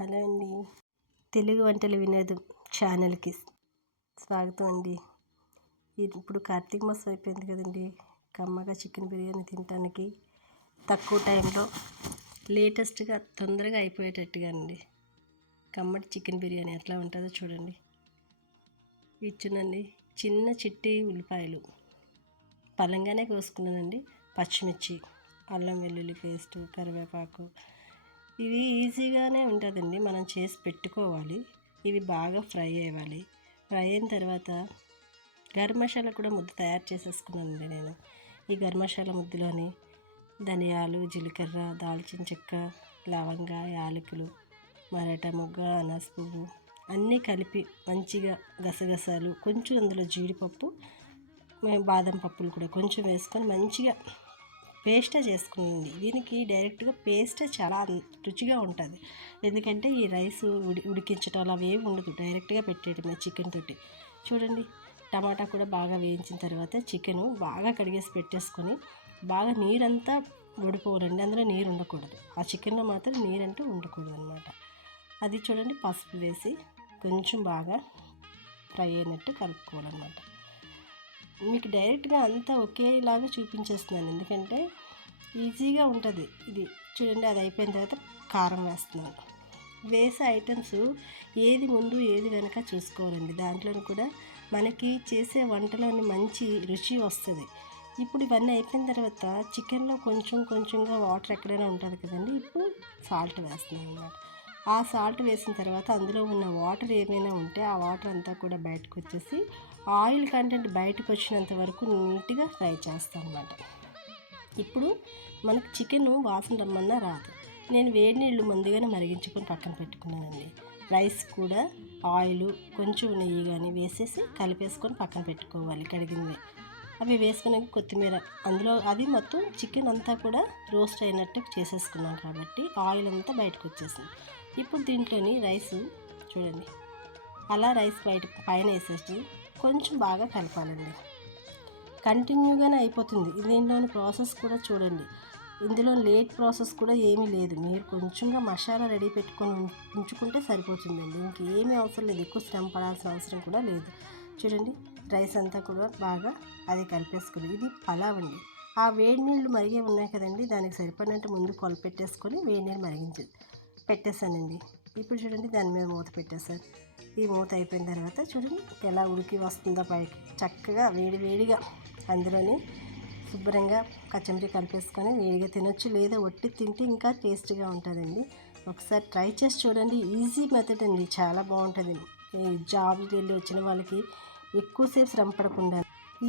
Hello అండి, తెలుగు వంటలు వినోదం ఛానల్కి స్వాగతం అండి. ఇప్పుడు కార్తీక మాసం అయిపోయింది కదండి. కమ్మగా చికెన్ బిర్యానీ తినడానికి తక్కువ టైంలో లేటెస్ట్గా తొందరగా అయిపోయేటట్టుగా అండి కమ్మటి చికెన్ బిర్యానీ ఎట్లా ఉంటుందో చూడండి. ఇచ్చునండి చిన్న చిట్టి ఉల్లిపాయలు పలంగానే కోసుకున్నానండి, పచ్చిమిర్చి, అల్లం వెల్లుల్లి పేస్టు, కరివేపాకు. ఇవి ఈజీగానే ఉంటుందండి, మనం చేసి పెట్టుకోవాలి. ఇవి బాగా ఫ్రై అవ్వాలి. ఫ్రై అయిన తర్వాత గరం మసాలా కూడా ముద్ద తయారు చేసేసుకున్నానండి నేను. ఈ గరం మసాలా ముద్దలోని ధనియాలు, జీలకర్ర, దాల్చిన చెక్క, లవంగ, యాలకులు, మరాఠా మొగ్గ, అనాస పువ్వు అన్నీ కలిపి మంచిగా గసగసాలు, కొంచెం అందులో జీడిపప్పు, బాదం పప్పులు కూడా కొంచెం వేసుకొని మంచిగా పేస్టే చేసుకున్నాండి. దీనికి డైరెక్ట్గా పేస్టే చాలా రుచిగా ఉంటుంది. ఎందుకంటే ఈ రైస్ ఉడికించడం అవి ఏమి ఉండదు, డైరెక్ట్గా పెట్టేయడమే చికెన్ తోటి. చూడండి, టమాటా కూడా బాగా వేయించిన తర్వాత చికెను బాగా కడిగేసి పెట్టేసుకొని బాగా నీరంతా ఉడిపోవాలండి, అందులో నీరు ఉండకూడదు. ఆ చికెన్లో మాత్రం నీరంటూ ఉండకూడదు అనమాట. అది చూడండి, పసుపు వేసి కొంచెం బాగా ఫ్రై అయినట్టు కలుపుకోవాలన్నమాట. మీకు డైరెక్ట్గా అంతా ఒకేలాగా చూపించేస్తున్నాను, ఎందుకంటే ఈజీగా ఉంటుంది ఇది. చూడండి, అది అయిపోయిన తర్వాత కారం వేస్తున్నాను. వేసే ఐటమ్స్ ఏది ముందు ఏది వెనక చూసుకోవాలండి. దాంట్లో కూడా మనకి చేసే వంటలోని మంచి రుచి వస్తుంది. ఇప్పుడు ఇవన్నీ అయిపోయిన తర్వాత చికెన్లో కొంచెంగా వాటర్ ఎక్కడైనా ఉంటుంది కదండి. ఇప్పుడు సాల్ట్ వేస్తున్నాను అన్నమాట. ఆ సాల్ట్ వేసిన తర్వాత అందులో ఉన్న వాటర్ ఏమైనా ఉంటే ఆ వాటర్ అంతా కూడా బయటకు వచ్చేసి ఆయిల్ కంటెంట్ బయటకు వచ్చినంత వరకు నీట్గా ఫ్రై చేస్తాను అన్నమాట. ఇప్పుడు మనకు చికెన్ వాసన రమ్మన్నా రాదు. నేను వేడి నీళ్ళు ముందుగానే మరిగించుకొని పక్కన పెట్టుకున్నానండి. రైస్ కూడా ఆయిల్ కొంచెం నెయ్యి కానీ వేసేసి కలిపేసుకొని పక్కన పెట్టుకోవాలి కడిగింది. అవి వేసుకుని కొత్తిమీర అందులో, అది మొత్తం చికెన్ అంతా కూడా రోస్ట్ అయినట్టు చేసేసుకున్నాం కాబట్టి ఆయిల్ అంతా బయటకు వచ్చేసింది. ఇప్పుడు దీంట్లోని రైస్ చూడండి, అలా రైస్ పైన వేసేసి కొంచెం బాగా కలపాలండి. కంటిన్యూగానే అయిపోతుంది. దీంట్లోని ప్రాసెస్ కూడా చూడండి, ఇందులో లేట్ ప్రాసెస్ కూడా ఏమీ లేదు. మీరు కొంచెంగా మసాలా రెడీ పెట్టుకొని ఉంచుకుంటే సరిపోతుందండి. ఇంకేమీ అవసరం లేదు, ఎక్కువ శ్రమ పడాల్సిన అవసరం కూడా లేదు. చూడండి, రైస్ అంతా కూడా బాగా అది కలిపేసుకుని, ఇది పలావ్ అండి. ఆ వేడి నీళ్ళు మరిగే ఉన్నాయి కదండి, దానికి సరిపడినట్టు ముందు పెట్టేసుకొని వేడి నీళ్ళు పెట్టేశానండి. ఇప్పుడు చూడండి, దాని మీద మూత పెట్టేశాను. ఈ మూత అయిపోయిన తర్వాత చూడండి ఎలా ఉడికి వస్తుందో పైకి. చక్కగా వేడిగా అందులోని శుభ్రంగా కచ్చమరి కలిపేసుకొని వేడిగా తినొచ్చు, లేదా ఒట్టి తింటే ఇంకా టేస్ట్గా ఉంటుందండి. ఒకసారి ట్రై చేసి చూడండి, ఈజీ మెథడ్ అండి, చాలా బాగుంటుంది. ఈ జాబ్కి వెళ్ళి వచ్చిన వాళ్ళకి ఎక్కువసేపు శ్రమ పడకుండా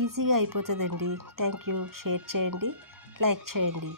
ఈజీగా అయిపోతుందండి. Thank you. షేర్ చేయండి, లైక్ చేయండి.